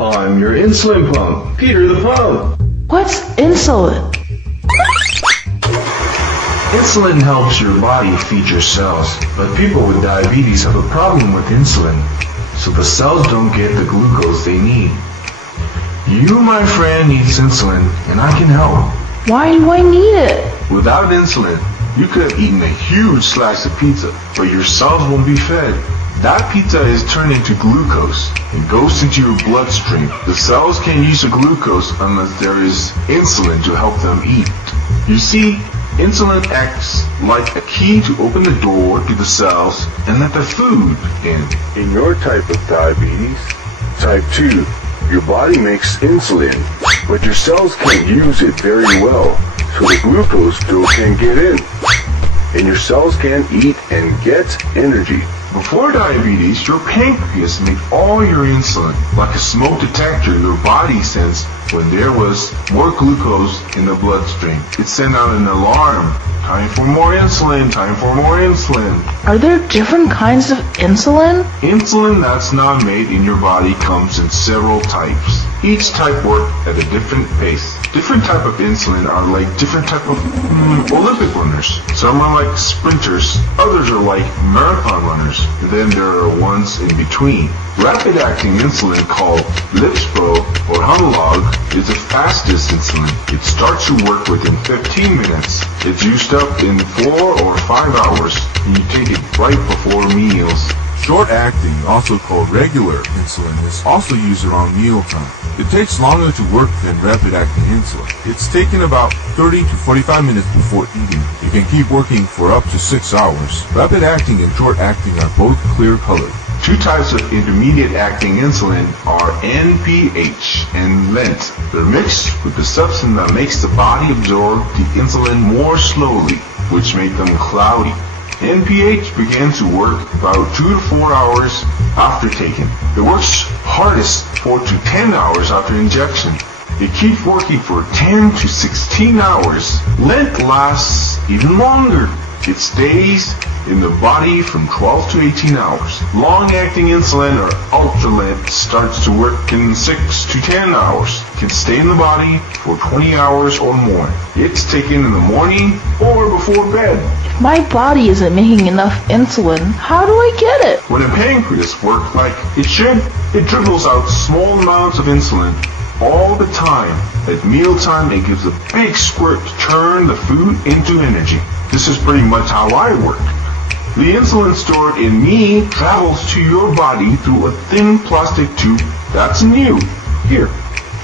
I'm your insulin pump, Peter the Pump. What's insulin? Insulin helps your body feed your cells, but people with diabetes have a problem with insulin, so the cells don't get the glucose they need. You, my friend, needs insulin, and I can help. Why do I need it? Without insulin, you could have eaten a huge slice of pizza, but your cells won't be fed. That pizza is turned into glucose and goes into your bloodstream. The cells can't use the glucose unless there is insulin to help them eat. You see, insulin acts like a key to open the door to the cells and let the food in. In your type of diabetes, type 2, your body makes insulin, but your cells can't use it very well, so the glucose still can't get in, and your cells can't eat and get energy. Before diabetes, your pancreas made all your insulin. Like a smoke detector, your body sensed when there was more glucose in the bloodstream. It sent out an alarm. Time for more insulin, time for more insulin. Are there different kinds of insulin? Insulin that's not made in your body comes in several types. Each type works at a different pace. Different type of insulin are like different type of Olympic runners. Some are like sprinters, others are like marathon runners, and then there are ones in between. Rapid-acting insulin called Lipspro or Humalog is the fastest insulin. It starts to work within 15 minutes. It's used up in 4 or 5 hours, and you take it right before meals. Short-acting, also called regular insulin, is also used around mealtime. It takes longer to work than rapid-acting insulin. It's taken about 30 to 45 minutes before eating. It can keep working for up to 6 hours. Rapid-acting and short-acting are both clear-colored. Two types of intermediate-acting insulin are NPH and Lent. They're mixed with the substance that makes the body absorb the insulin more slowly, which makes them cloudy. NPH begins to work about 2 to 4 hours after taking. It works hardest 4 to 10 hours after injection. It keeps working for 10 to 16 hours. Lent lasts even longer. It stays in the body from 12 to 18 hours. Long-acting insulin or ultra-lent starts to work in 6 to 10 hours. It can stay in the body for 20 hours or more. It's taken in the morning or before bed. If my body isn't making enough insulin, how do I get it? When a pancreas works like it should, it dribbles out small amounts of insulin all the time. At mealtime, it gives a big squirt to turn the food into energy. This is pretty much how I work. The insulin stored in me travels to your body through a thin plastic tube that's new. Here,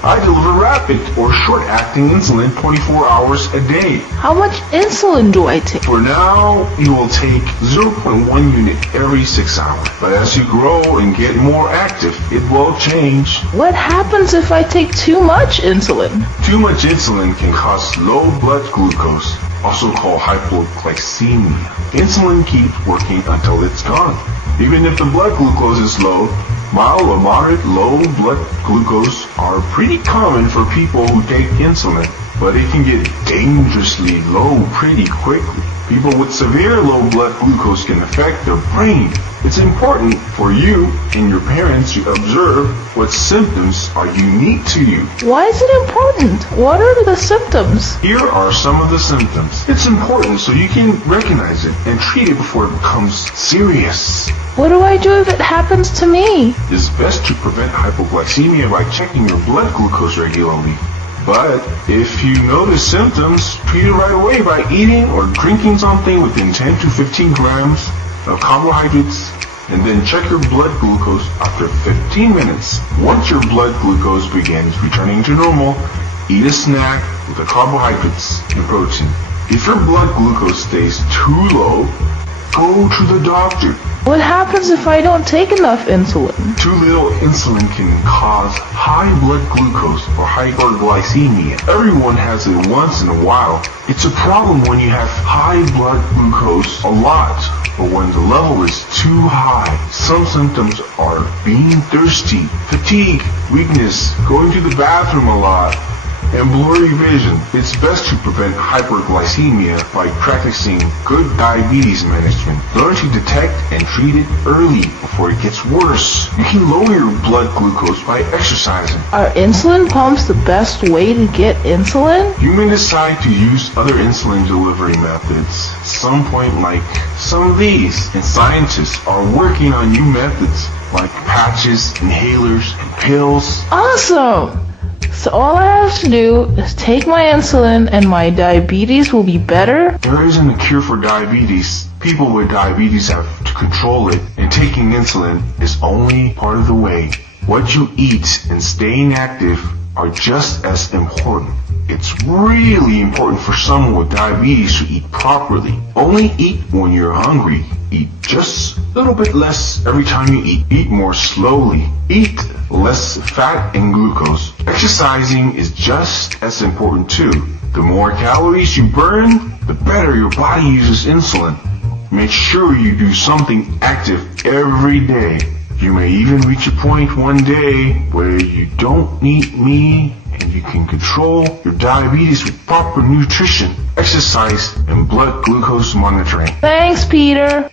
I deliver rapid or short-acting insulin 24 hours a day. How much insulin do I take? For now, you will take 0.1 unit every 6 hours. But as you grow and get more active, it will change. What happens if I take too much insulin? Too much insulin can cause low blood glucose, also called hypoglycemia. Insulin keeps working until it's gone. Even if the blood glucose is low, mild or moderate low blood glucose are pretty common for people who take insulin, but it can get dangerously low pretty quickly. People with severe low blood glucose can affect their brain. It's important for you and your parents to observe what symptoms are unique to you. Why is it important? What are the symptoms? Here are some of the symptoms. It's important so you can recognize it and treat it before it becomes serious. What do I do if it happens to me? It's best to prevent hypoglycemia by checking your blood glucose regularly. But if you notice symptoms, treat it right away by eating or drinking something within 10 to 15 grams of carbohydrates, and then check your blood glucose after 15 minutes. Once your blood glucose begins returning to normal, eat a snack with the carbohydrates and protein. If your blood glucose stays too low, go to the doctor. What happens if I don't take enough insulin? Too little insulin can cause high blood glucose or hyperglycemia. Everyone has it once in a while. It's a problem when you have high blood glucose a lot, but when the level is too high. Some symptoms are being thirsty, fatigue, weakness, going to the bathroom a lot, and blurry vision. It's best to prevent hyperglycemia by practicing good diabetes management. Learn to detect and treat it early before it gets worse. You can lower your blood glucose by exercising. Are insulin pumps the best way to get insulin? You may decide to use other insulin delivery methods at some point, like some of these, and scientists are working on new methods like patches, inhalers, and pills. Awesome! So all I have to do is take my insulin and my diabetes will be better? There isn't a cure for diabetes. People with diabetes have to control it, and taking insulin is only part of the way. What you eat and staying active are just as important. It's really important for someone with diabetes to eat properly. Only eat when you're hungry. Eat just a little bit less every time you eat. Eat more slowly. Eat less fat and glucose. Exercising is just as important too. The more calories you burn, the better your body uses insulin. Make sure you do something active every day. You may even reach a point one day where you don't need me and you can control your diabetes with proper nutrition, exercise, and blood glucose monitoring. Thanks, Peter.